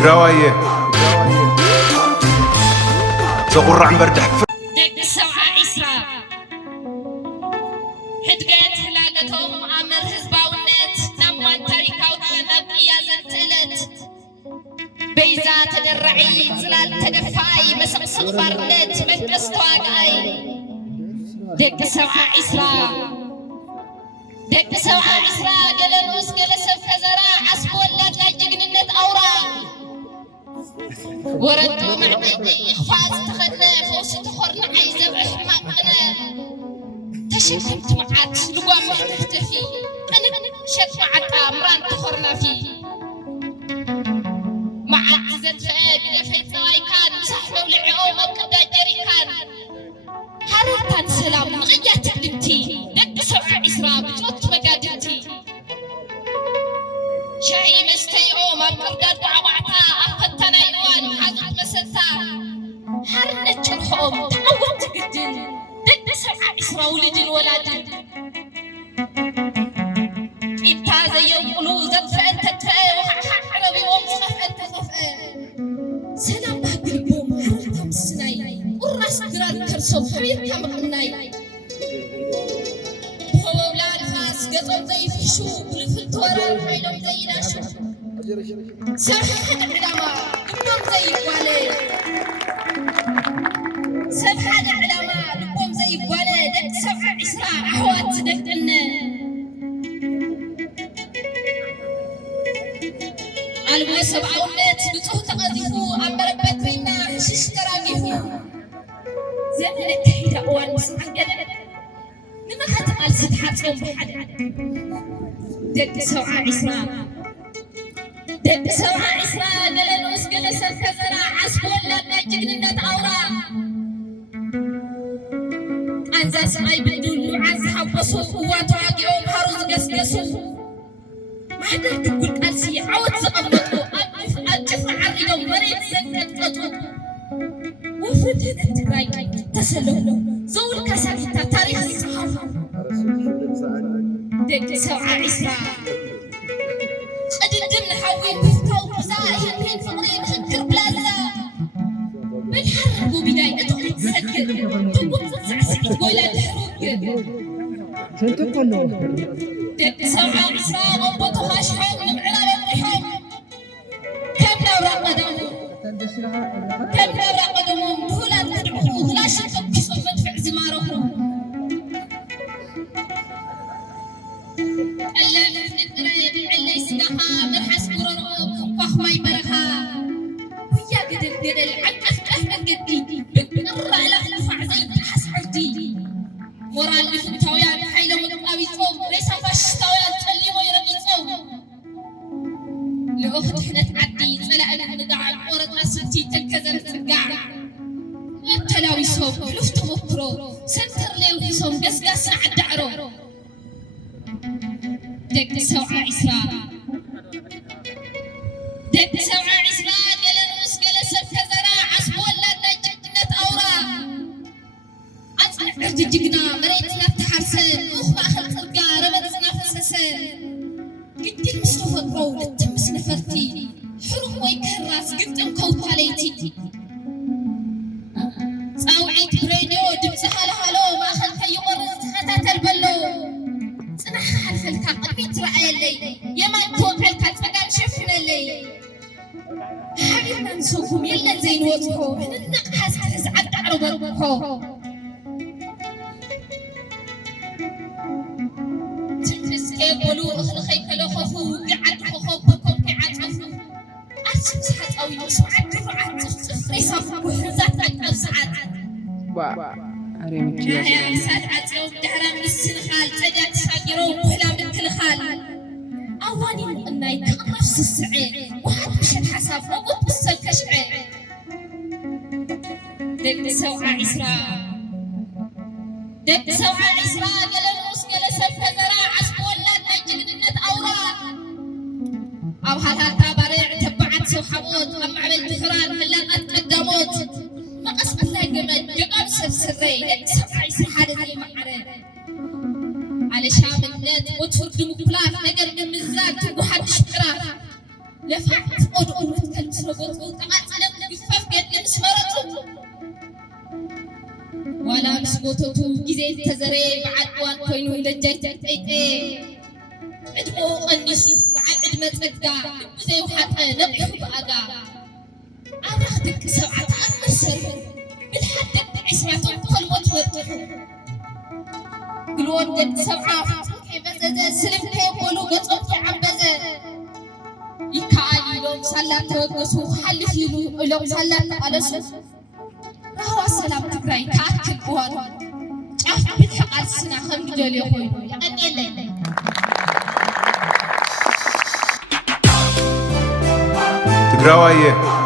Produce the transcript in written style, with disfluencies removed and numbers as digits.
تقراوية زغر عم بردح دق السبعة عسرة حدقت هلاقتهم أمر هزباونت نمان تاريخاونا نبقيا زنتلت بيزا تدرعي زلال تدفاي مسق صغفرنت من قستواقعي دق السبعة عسرة دق السبعة عسرة قل الروس قل سف كزرا عصب ولد لاجقننت أورا وردوا معدي خفاز تخلى فوس تخرنا عايزة بحماقنا تشكمت معات لقوام تختفي أنا شك معات أمران تخرنا فيه معات زد فئة بدفيت زوايكان مسحنا ولعقوم وقدا جريكان حرطان سلام غيات تعلمتي دق سبع عسرا بجوت مقادمتي شاي مستيعو ما بقرداد وعوعتا أفتنا يوان وحاجت مسلتا حرنت الخوم تعودت قدن دق سبع عسرا ولدن ولادن إنتا زي يقولوا زد فأنت تفأ وححح عربي ومصنف أنت تفأ سلام بهقلبهم حرطا مسناي والراس قرار كرسوب حبيبتا مقناي هو أولاد فاس قطعوا زي فشو بلفلت ورا حيلهم زي ناشو سبحان العلماء لبهم زي بوالي سبحان العلماء لبهم زي بوالي دق سبع عسرا أحوات دقنا قالوا سبعة ونت بتوه تقذفوا أما ربت بينا حشيش تراقفوا زمن التحيد أوان مسمع قدر لما حتى قال ستحاتهم بحد دق سبعة عسرا دق سبعة عسرا قال الوس قال سبت زرع عصب ولا نجقننا أورا أنزا سعي بدولو عز حبسوا قوات واقعهم هروز قسقسوا ما حدا تقول قاسي عود زقمطوا أجف عرقوا مريت زنقطوا وفرد هذا التقراي تسلوا زول كاساكتا تاريخ الصحافة دق سبعة عسرا قدم نحاول بفتاو بزاهر بين فقرين خكر بلازا بنحرقوا بداية أدخل تسكر تقول تسع سعيد ولا تحروق دق سبعة عسرا غنبطوا خاشحهم نبعنا بمرحهم كم نورا قدمهم دهولا تدعوه لا شكب كسو مدفع زمارهم ألا نفنت قريب العلي سقاها مرحس قررهم وخواي برخا ويا قدر عقف من قدي بنقرع لألفع زي تحس عردي ورا اللي في التويان حيلة مقاوي صوم ليس فاش تويان تخلي ويرمي صوم لأخت حنا تعدي طلع لها ندعم ورد ستي تنكزر ترقع التلاوي صوم لفت مكرو سنتر ليوي صوم قسقس نعد عرو دق سبعة عسرا دق سبعة عسرا قال الروس قال سبت زرا عصب ولا نجقنت أورا أصنع عرض جقنا مريتنا بتحرسن موخ بأخل خلقا رمضنا فسسن قد المصطفى قرو لتمس نفرتي حروم ويكهراس قد انكوت عليتي صاوعيت بريديو دمسها لهالو ما أخل في يمرز خطات البلو صنعها حرفلتا قلبي ترعي لي يمان توقعلتا تفقال شفنا لي حبيبنا نسوكم يلا زين وجهو من النقحس تزعد تعرض ربكو تنفس كيقولوا اخلخي كلو خفو قعد خفوكم كعد خفو أرسم سحات أوي وسمعت رفعات تخصف ريصافك وحرزات أكبر سعات يا سادعة يوم دهرام السنخال تجات ساقرون وحلام التلخال أواني الناي تقرفس السعير وحد مشان حساب ربط السلك شعير دق سوعة عسرا دق سوعة عسرا قال الروس قال سلك زراع عصب ولا نجقنت أورا أو هالهالتا باريع تبعت سو حمود أم عمل بخران فلاقات قدموت مقص الله قمد يقام سرسري دق سوعة عسرا حادثي معرين على شام النت وتفرد مقلاف نقر من الزاق تبو حد شقراف لفعت قدو كلم سرقوت وطقات علم يفاف قد مسمرته ولا مسبوتو جزي تزري بعد وان كوينو لجاي تقيتي عدمو قنيس بعد عدمة تقا زي وحتى نبحو بأقا أنا أخدك سبعة أمسر بالحد عسراتهم خلوة وطحو قلون قد سبعة بزازة سلم كيبولو قطوك عبزة يكالي لهم سلام توقسو حلف يلو لهم سلام على سوس رهو السلام تقرأي تأكد بوانو جاف بتحق السنة خمد جولي خوينو يغني الليل تقراوية